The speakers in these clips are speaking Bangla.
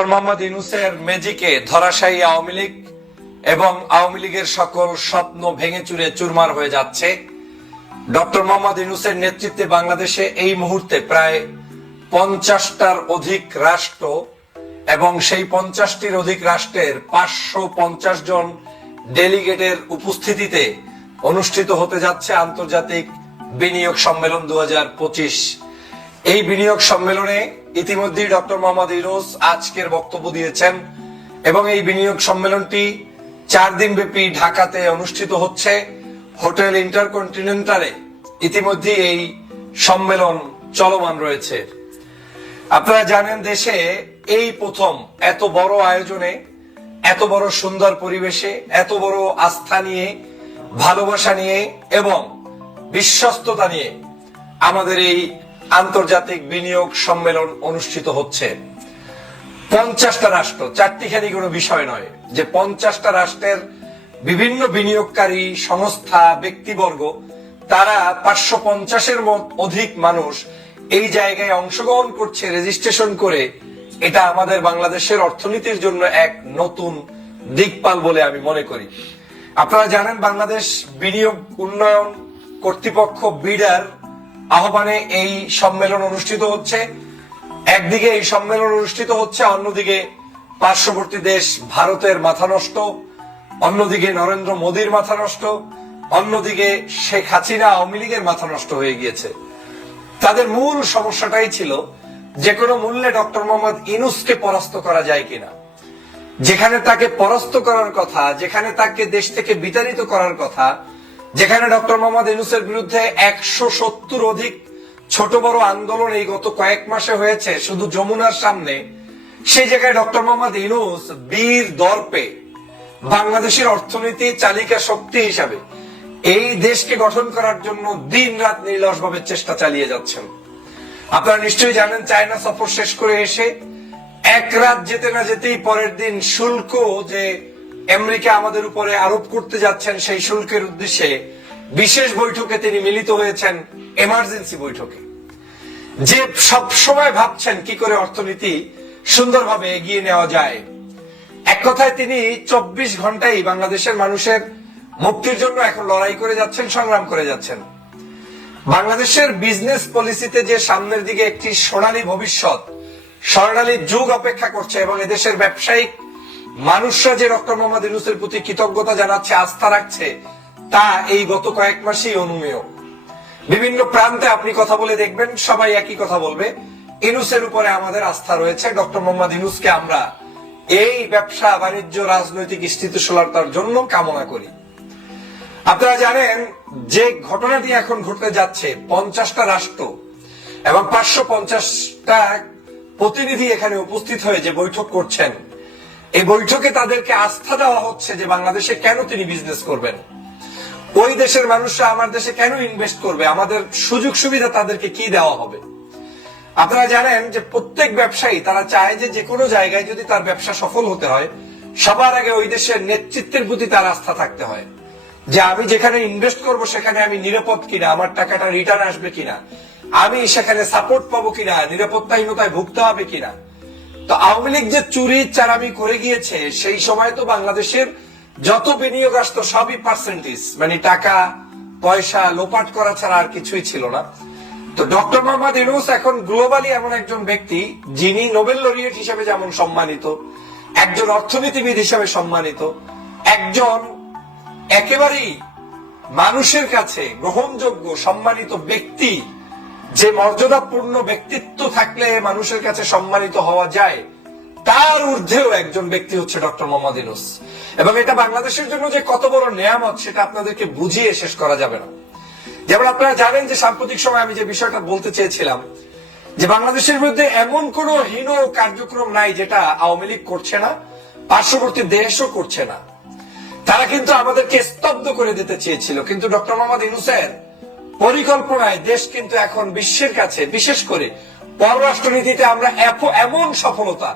ডক্টর মোহাম্মদ ইউনূসের ম্যাজিকে ধরাশায়ী আওয়ামী লীগ এবং আওয়ামী লীগের সকল স্বপ্ন ভেঙে চুরে চুরমার হয়ে যাচ্ছে। ডক্টর মোহাম্মদ ইউনূসের নেতৃত্বে বাংলাদেশে এই মুহূর্তে প্রায় 50টার অধিক রাষ্ট্র এবং সেই 50টির অধিক রাষ্ট্রের 550 জন ডেলিগেটের উপস্থিতিতে অনুষ্ঠিত হতে যাচ্ছে আন্তর্জাতিক বিনিয়োগ সম্মেলন 2025। এই বিনিয়োগ সম্মেলনে ইতিমধ্যেই ডক্টর মোহাম্মদ ইউনূস আজকের বক্তব্য দিয়েছেন এবং এই বিনিয়োগ সম্মেলনটি 4 দিন ব্যাপী ঢাকাতে অনুষ্ঠিত হচ্ছে। হোটেল ইন্টারকন্টিনেন্টালে ইতিমধ্যে এই সম্মেলন চলমান রয়েছে। আপনারা জানেন দেশে এই প্রথম এত বড় আয়োজনে, এত বড় সুন্দর পরিবেশে, এত বড় আস্থা নিয়ে, ভালোবাসা নিয়ে এবং বিশ্বস্ততা নিয়ে আমাদের এই আন্তর্জাতিক বিনিয়োগ সম্মেলন অনুষ্ঠিত হচ্ছে। 50টা রাষ্ট্র, 4টিখানি কোনো বিষয় নয়, যে 50টা রাষ্ট্রের বিভিন্ন বিনিয়োগকারী সংস্থা, ব্যক্তিবর্গ, তারা 550-এর অধিক মানুষ এই জায়গায় অংশগ্রহণ করছে রেজিস্ট্রেশন করে। এটা আমাদের বাংলাদেশের অর্থনীতির জন্য এক নতুন দিকপাল বলে আমি মনে করি। আপনারা জানেন বাংলাদেশ বিনিয়োগ উন্নয়ন কর্তৃপক্ষ বিডার আহ্বানে এই সম্মেলন অনুষ্ঠিত হচ্ছে। একদিকে এই সম্মেলন অনুষ্ঠিত হচ্ছে, অন্যদিকে পার্শ্ববর্তী দেশ ভারতের মাথা নষ্ট, অন্যদিকে নরেন্দ্র মোদীর মাথা নষ্ট, অন্যদিকে শেখ হাসিনা আওয়ামী লীগের মাথা নষ্ট হয়ে গিয়েছে। তাদের মূল সমস্যাটাই ছিল যে কোনো মূল্যে ডক্টর মোহাম্মদ ইউনূসকে পরাস্ত করা যায় কিনা। যেখানে তাকে পরাস্ত করার কথা, যেখানে তাকে দেশ থেকে বিতাড়িত করার কথা, যেখানে ডক্টর মোহাম্মদ ইউনূসের বিরুদ্ধে 170 অধিক ছোট বড় আন্দোলন এই গত কয়েক মাসে হয়েছে শুধু যমুনার সামনে, সেই জায়গায় ডক্টর মোহাম্মদ ইউনূস বীর দর্পে বাংলাদেশের অর্থনীতি চালিকা শক্তি হিসাবে এই দেশকে গঠন করার জন্য দিন রাত নির্লসভাবে চেষ্টা চালিয়ে যাচ্ছেন। আপনারা নিশ্চয়ই জানেন চায়না সফর শেষ করে এসে এক রাত যেতে না যেতেই পরের দিন শুল্ক যে আমেরিকা আমাদের উপরে আরোপ করতে যাচ্ছেন, সেই শুল্কের উদ্দেশ্যে বিশেষ বৈঠকে তিনি মিলিত হয়েছেন, এমার্জেন্সি বৈঠকে, যে সব সময় ভাবছেন কি করে অর্থনীতি সুন্দরভাবে এগিয়ে নেওয়া যায়। এক কথায় তিনি 24 ঘন্টাই বাংলাদেশের মানুষের মুক্তির জন্য এখন লড়াই করে যাচ্ছেন, সংগ্রাম করে যাচ্ছেন। বাংলাদেশের বিজনেস পলিসিতে যে সামনের দিকে একটি সোনালী ভবিষ্যৎ, স্বর্ণালী যুগ অপেক্ষা করছে এবং এদেশের ব্যবসায়িক মানুষরা যে ডক্টর মোহাম্মদ ইউনূসের প্রতি কৃতজ্ঞতা জানাচ্ছে, আস্থা রাখছে, তা এই গত কয়েক মাসেই অনুমেয়। বিভিন্ন প্রান্তে আপনি কথা বলে দেখবেন সবাই একই কথা বলবে, ইউনূসের উপরে আমাদের আস্থা রয়েছে, ডক্টর মোহাম্মদ ইউনূসকে আমরা এই ব্যবসা বাণিজ্য রাজনৈতিক স্থিতিশীলতার জন্য কামনা করি। আপনারা জানেন যে ঘটনাটি এখন ঘটতে যাচ্ছে, 50টা রাষ্ট্র এবং 550টা প্রতিনিধি এখানে উপস্থিত হয়ে যে বৈঠক করছেন, এই বৈঠকে তাদেরকে আস্থা দেওয়া হচ্ছে যে বাংলাদেশে কেন তিনি বিজনেস করবেন, ওই দেশের মানুষরা আমার দেশে কেন ইনভেস্ট করবে, আমাদের সুযোগ সুবিধা তাদেরকে কি দেওয়া হবে। আপনারা জানেন যে প্রত্যেক ব্যবসায়ী তারা চায় যে যে কোনো জায়গায় যদি তার ব্যবসা সফল হতে হয়, সবার আগে ওই দেশের নেতৃত্বের প্রতি তার আস্থা থাকতে হয়, যে আমি যেখানে ইনভেস্ট করব সেখানে আমি নিরাপদ কিনা, আমার টাকাটা রিটার্ন আসবে কিনা, আমি সেখানে সাপোর্ট পাবো কিনা, নিরাপত্তাহীনতায় ভুগতে হবে কিনা। তো আওয়ামী লীগ যে চুরি চারামি করে গিয়েছে, সেই সময় তো বাংলাদেশের যত বিনিয়োগ আসতো সবই পার্সেন্টেজ, মানে টাকা পয়সা লোপাট করা ছাড়া আর কিছুই ছিল না। তো ডক্টর মোহাম্মদ ইউনূস এখন গ্লোবালি এমন একজন ব্যক্তি যিনি নোবেল লরিয়েট হিসেবে যেমন সম্মানিত, একজন অর্থনীতিবিদ হিসেবে সম্মানিত, একজন একেবারেই মানুষের কাছে গ্রহণযোগ্য সম্মানিত ব্যক্তি, যে মর্যাদাপূর্ণ ব্যক্তিত্ব থাকলে মানুষের কাছে সম্মানিত হওয়া যায়, তার ঊর্ধ্বেও একজন ব্যক্তি হচ্ছে ডক্টর মোহাম্মদ ইউনূস। এবং এটা বাংলাদেশের জন্য যে কত বড় নেয়ামত সেটা আপনাদেরকে বুঝিয়ে শেষ করা যাবে না। যেমন আপনারা জানেন যে সাম্প্রতিক সময় আমি যে বিষয়টা বলতে চেয়েছিলাম, যে বাংলাদেশের মধ্যে এমন কোন হীন কার্যক্রম নাই যেটা আওয়ামী লীগ করছে না, পার্শ্ববর্তী দেশও করছে না। তারা কিন্তু আমাদেরকে স্তব্ধ করে দিতে চেয়েছিল, কিন্তু ডক্টর মোহাম্মদ ইউনূসের পরিকল্পনায় দেশ কিন্তু এখন বিশ্বের কাছে, বিশেষ করে পররাষ্ট্রনীতিতে আমরা এমন সফলতা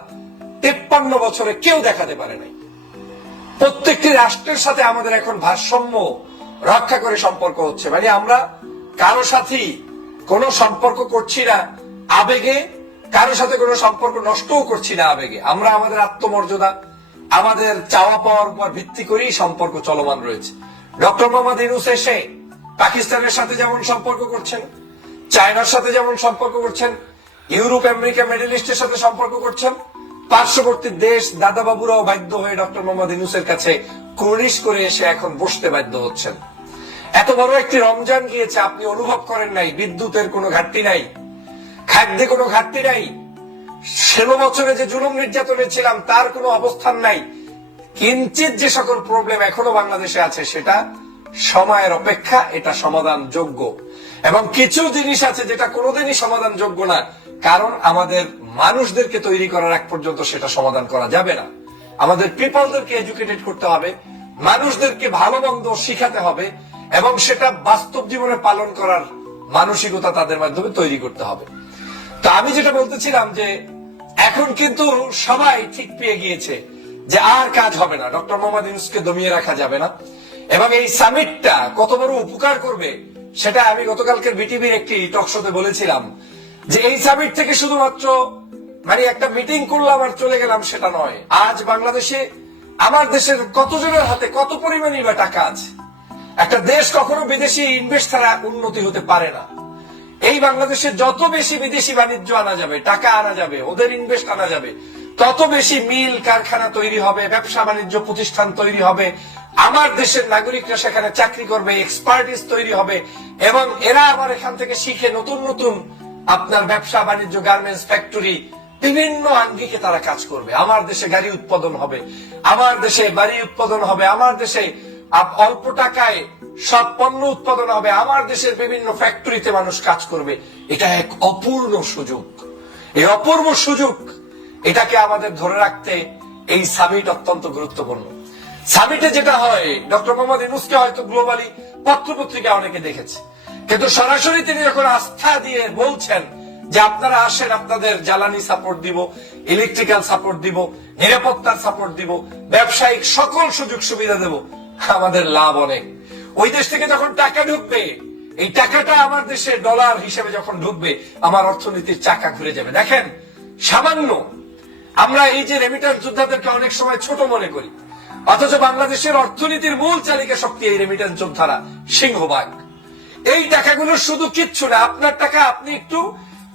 53 বছরে কেউ দেখাতে পারে নাই। প্রত্যেকটি রাষ্ট্রের সাথে আমাদের এখন ভারসাম্য রক্ষা করে সম্পর্ক হচ্ছে, মানে আমরা কারো সাথে কোনো সম্পর্ক করছি না আবেগে কারোর সাথে কোনো সম্পর্ক নষ্টও করছি না আবেগে। আমরা আমাদের আত্মমর্যাদা, আমাদের চাওয়া পাওয়ার উপর ভিত্তি করেই সম্পর্ক চলমান রয়েছে। ডক্টর মোহাম্মদ ইউনূস এসে পাকিস্তানের সাথে যেমন সম্পর্ক করছেন, চায়নার সাথে যেমন সম্পর্ক করছেন, ইউরোপ, আমেরিকা, মিডল ইস্টের সাথে সম্পর্ক করছেন, পার্শ্ববর্তী দেশ দাদাবাবুরাও বাধ্য হয়ে ডক্টর মোহাম্মদ ইউনূসের কাছে কুর্নিশ করে এসে এখন বসতে বাধ্য হচ্ছেন। এত বড় একটি রমজান গিয়েছে, আপনি অনুভব করেন নাই বিদ্যুতের কোনো ঘাটতি নাই, খাদ্যে কোনো ঘাটতি নাই, 16 বছরে যে জুলুম নির্যাতনে ছিলাম তার কোনো অবস্থান নাই। কিঞ্চিত যে সকল প্রবলেম এখনো বাংলাদেশে আছে সেটা সময়ের অপেক্ষা, এটা সমাধান যোগ্য। এবং কিছু জিনিস আছে যেটা কোনোদিনই সমাধান যোগ্য না, কারণ আমাদের মানুষদেরকে তৈরি করার এক পর্যন্ত সেটা সমাধান করা যাবে না। আমাদের পিপলদেরকে এডুকেটেড করতে হবে, মানুষদেরকে ভালো মন্দ শিখাতে হবে, এবং সেটা বাস্তব জীবনে পালন করার মানসিকতা তাদের মাধ্যমে তৈরি করতে হবে। তো আমি যেটা বলতেছিলাম যে এখন কিন্তু সবাই ঠিক পেয়ে গিয়েছে যে আর কাজ হবে না, ডক্টর মোহাম্মদ ইউনূসকে দমিয়ে রাখা যাবে না। এবং এই সামিটটা কত বড় উপকার করবে সেটা আমি গতকালকের বিটিভির একটি টক শোতে বলেছিলাম, যে এই সামিট থেকে শুধুমাত্র মানে একটা মিটিং করলাম আর চলে গেলাম সেটা নয়। আজ বাংলাদেশে আমার দেশের কতজনের হাতে কত পরিমাণই বা টাকা আছে। একটা দেশ কখনো বিদেশি ইনভেস্ট ছাড়া উন্নতি হতে পারে না। এই বাংলাদেশে যত বেশি বিদেশি বাণিজ্য আনা যাবে, টাকা আনা যাবে, ওদের ইনভেস্ট আনা যাবে, তত বেশি মিল কারখানা তৈরি হবে, ব্যবসা বাণিজ্য প্রতিষ্ঠান তৈরি হবে, আমার দেশের নাগরিকরা সেখানে চাকরি করবে, এক্সপার্টিস তৈরি হবে, এবং এরা আবার এখান থেকে শিখে নতুন নতুন আপনার ব্যবসা বাণিজ্য, গার্মেন্টস ফ্যাক্টরি, বিভিন্ন আঙ্গিকে তারা কাজ করবে। আমার দেশে গাড়ি উৎপাদন হবে, আমার দেশে বাড়ি উৎপাদন হবে, আমার দেশে অল্প টাকায় সব পণ্য উৎপাদন হবে, আমার দেশের বিভিন্ন ফ্যাক্টরিতে মানুষ কাজ করবে। এটা এক অপূর্ণ সুযোগ। এই অপূর্ব সুযোগ, এটাকে আমাদের ধরে রাখতে এই সামিট অত্যন্ত গুরুত্বপূর্ণ। সামিটে যেটা হয়, ডক্টর মোহাম্মদ ইউনূসকে হয়তো গ্লোবালি পত্রপত্রিকা অনেকে দেখেছে, কিন্তু সরাসরি তিনি যখন আস্থা দিয়ে বলছেন যে আপনারা আসেন, আপনাদের জ্বালানি সাপোর্ট দিব, ইলেকট্রিক্যাল সাপোর্ট দিব, নিরাপত্তার সাপোর্ট দিব, ব্যবসায়িক সকল সুযোগ সুবিধা দেব, আমাদের লাভ অনেক। ওই দেশ থেকে যখন টাকা ঢুকবে, এই টাকাটা আমার দেশে ডলার হিসেবে যখন ঢুকবে, আমার অর্থনীতির চাকা ঘুরে যাবে। দেখেন, সামান্য আমরা এই যে রেমিটেন্স যোদ্ধাদেরকে অনেক সময় ছোট মনে করি, অথচ বাংলাদেশের অর্থনীতির মূল চালিকা শক্তি এই রেমিটেন্স যোদ্ধারা, সিংহভাগ। এই টাকাগুলো শুধু কিচ্ছু না, আপনার টাকা আপনি একটু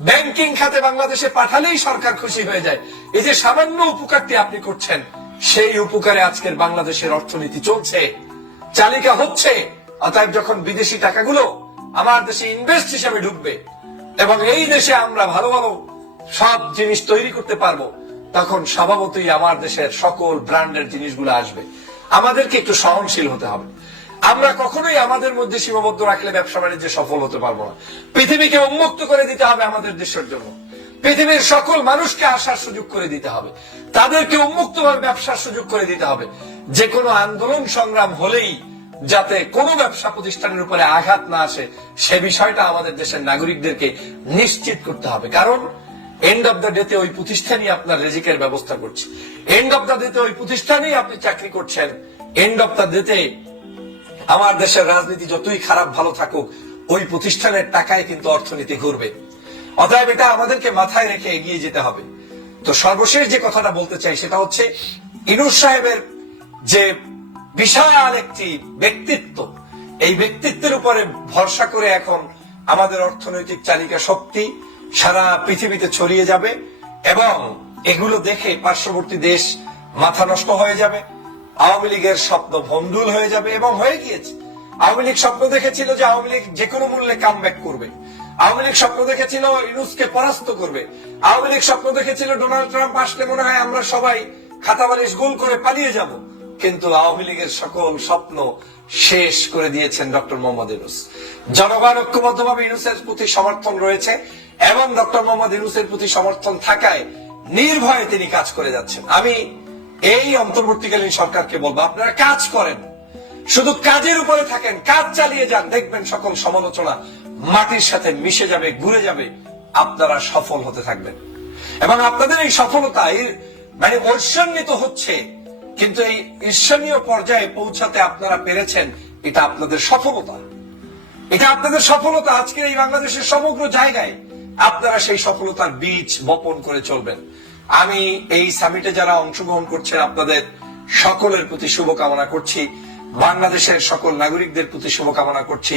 ব্যাংকিং খাতে বাংলাদেশে পাঠালেই সরকার খুশি হয়ে যায়। এই যে সামান্য উপকারটি আপনি করছেন, সেই উপকারে আজকের বাংলাদেশের অর্থনীতি চলছে, চালিকা হচ্ছে। অতএব যখন বিদেশি টাকাগুলো আমার দেশে ইনভেস্ট হিসেবে ঢুকবে এবং এই দেশে আমরা ভালো ভালো সব জিনিস তৈরি করতে পারবো, তখন স্বভাবতই আমার দেশের সকল ব্র্যান্ডের জিনিসগুলো আসবে। আমাদেরকে একটু সহনশীল হতে হবে। আমরা কখনোই আমাদের মধ্যে সীমাবদ্ধ রাখলে ব্যবসা বাণিজ্যে সফল হতে পারবো না। পৃথিবীকে উন্মুক্ত করে দিতে হবে আমাদের দেশের জন্য। পৃথিবীর সকল মানুষকে আসার সুযোগ করে দিতে হবে, তাদেরকে উন্মুক্তভাবে ব্যবসার সুযোগ করে দিতে হবে। যে কোনো আন্দোলন সংগ্রাম হলেই যাতে কোনো ব্যবসা প্রতিষ্ঠানের উপরে আঘাত না আসে, সে বিষয়টা আমাদের দেশের নাগরিকদেরকে নিশ্চিত করতে হবে। কারণ এন্ড অফ দ্য ডেতে ওই প্রতিষ্ঠানই আপনার রেজিকের ব্যবস্থা করছে, এন্ড অফ দ্য ডেতে ওই প্রতিষ্ঠানেই আপনি চাকরি করছেন, এন্ড অফ দ্য ডেতে আমার দেশের রাজনীতি যতই খারাপ ভালো থাকুক, ওই প্রতিষ্ঠানের টাকায় কিন্তু অর্থনীতি ঘুরবে। অতএব এটা আমাদেরকে মাথায় রেখে এগিয়ে যেতে হবে। তো সর্বশেষ যে কথাটা বলতে চাই সেটা হচ্ছে, ইউনূস সাহেবের যে বিশাল একটি ব্যক্তিত্ব, এই ব্যক্তিত্বের উপরে ভরসা করে এখন আমাদের অর্থনৈতিক চালিকা শক্তি সারা পৃথিবীতে ছড়িয়ে যাবে, এবং এগুলো দেখে পার্শ্ববর্তী দেশ মাথা নষ্ট হয়ে যাবে। আওয়ামী লীগের স্বপ্ন ভণ্ডুল হয়ে যাবে, এবং হয়ে গিয়েছে। আওয়ামী লীগ স্বপ্ন দেখেছিল যে আওয়ামী লীগ যে কোনো মূল্যে কামব্যাক করবে। আওয়ামী লীগ স্বপ্ন দেখেছিল ইউনূসকে পরাস্ত করবে। আওয়ামী লীগ স্বপ্ন দেখেছিল ডোনাল্ড ট্রাম্প আসলে মনে হয় আমরা সবাই খাতা বালিশ গোল করে পালিয়ে যাব। কিন্তু আওয়ামী লীগের সকল স্বপ্ন শেষ করে দিয়েছেন ডক্টর মোহাম্মদ ইউনূস। জনগণ ঐক্যবদ্ধভাবে ইউনূসের প্রতি সমর্থন রয়েছে, এবং ডক্টর মোহাম্মদ ইউনূসের প্রতি সমর্থন থাকায় নির্ভয়ে তিনি কাজ করে যাচ্ছেন। আমি এই অন্তর্বর্তীকালীন সরকারকে বলবো, আপনারা কাজ করেন, শুধু কাজের উপরে থাকেন, কাজ চালিয়ে যান, দেখবেন সকল সমালোচনা মাটির সাথে মিশে যাবে, ঘুরে যাবে, আপনারা সফল হতে থাকবেন। এবং আপনাদের এই সফলতা মানে ঐশ্বর্যিত হচ্ছে, কিন্তু এই ঈর্ষণীয় পর্যায়ে পৌঁছাতে আপনারা পেরেছেন, এটা আপনাদের সফলতা। এটা আপনাদের সফলতা। আজকের এই বাংলাদেশের সমগ্র জায়গায় আপনারা সেই সফলতার বীজ বপন করে চলবেন। আমি এই সামিটে যারা অংশগ্রহণ করছেন আপনাদের সকলের প্রতি শুভকামনা করছি, বাংলাদেশের সকল নাগরিকদের প্রতি শুভকামনা করছি।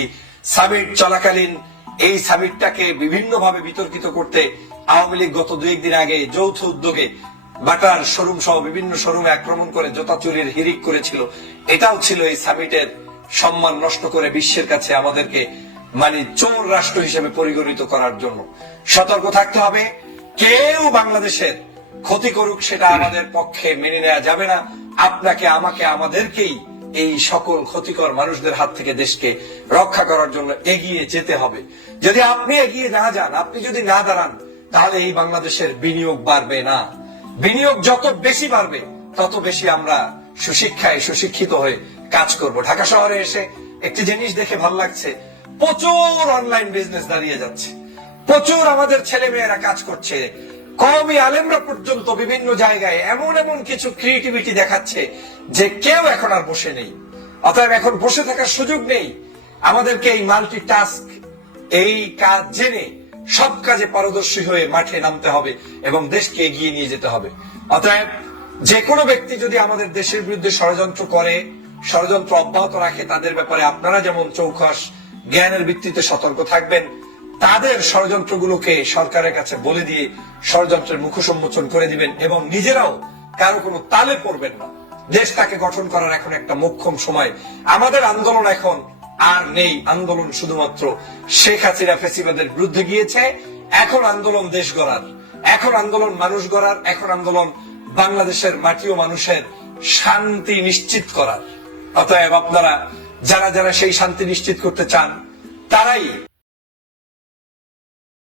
সামিট চলাকালীন এই সামিটটাকে বিভিন্নভাবে বিতর্কিত করতে আওয়ামী লীগ গত 2-1 দিন আগে যৌথ উদ্যোগে বাটার শোরুম সহ বিভিন্ন শোরুমে আক্রমণ করে জুতা চুরির হিড়িক করেছিল। এটাও ছিল এই সামিটের সম্মান নষ্ট করে বিশ্বের কাছে আমাদেরকে মানে চোর রাষ্ট্র হিসেবে পরিগণিত করার জন্য। সতর্ক থাকতে হবে, কেউ বাংলাদেশের ক্ষতি করুক সেটা আমাদের পক্ষে মেনে নেওয়া যাবে না। আপনাকে, আমাকে, আমাদেরকেই এই সকল ক্ষতিকর মানুষদের হাত থেকে দেশকে রক্ষা করার জন্য এগিয়ে যেতে হবে। যদি আপনি এগিয়ে না যান, আপনি যদি না দাঁড়ান, তাহলে এই বাংলাদেশের বিনিয়োগ বাড়বে না। বিনিয়োগ যত বেশি বাড়বে তত বেশি আমরা সুশিক্ষায় সুশিক্ষিত হয়ে কাজ করব। ঢাকা শহরে এসে একটি জিনিস দেখে ভালো লাগছে, প্রচুর অনলাইন বিজনেস দাঁড়িয়ে যাচ্ছে, প্রচুর আমাদের ছেলে মেয়েরা কাজ করছে, কওমি আলেমরা পর্যন্ত বিভিন্ন জায়গায় এমন এমন কিছু ক্রিয়েটিভিটি দেখাচ্ছে যে কেউ এখন আর বসে নেই। অতএব এখন বসে থাকার সুযোগ নেই। আমাদেরকে এই মাল্টিটাস্ক, এই কাজ জেনে সব কাজে পারদর্শী হয়ে মাঠে নামতে হবে এবং দেশকে এগিয়ে নিয়ে যেতে হবে। অতএব যে কোনো ব্যক্তি যদি আমাদের দেশের বিরুদ্ধে ষড়যন্ত্র করে, ষড়যন্ত্র অব্যাহত রাখে, তাদের ব্যাপারে আপনারা যেমন চৌখাস জ্ঞানের ভিত্তিতে সতর্ক থাকবেন, তাদের ষড়যন্ত্রগুলোকে সরকারের কাছে বলে দিয়ে ষড়যন্ত্রের মুখোশ উন্মোচন করে দিবেন এবং নিজেরাও কারো কোনো তালে পড়বেন না। দেশটাকে গঠন করার এখন একটা মোক্ষম সময়। আমাদের আন্দোলন এখন আর নেই। আন্দোলন শুধুমাত্র শেখ হাসিনা ফ্যাসিবাদের বিরুদ্ধে গিয়েছে। এখন আন্দোলন দেশ গড়ার, এখন আন্দোলন মানুষ গড়ার, এখন আন্দোলন বাংলাদেশের মাটি ও মানুষের শান্তি নিশ্চিত করার। অতএব আপনারা যারা যারা সেই শান্তি নিশ্চিত করতে চান তারাই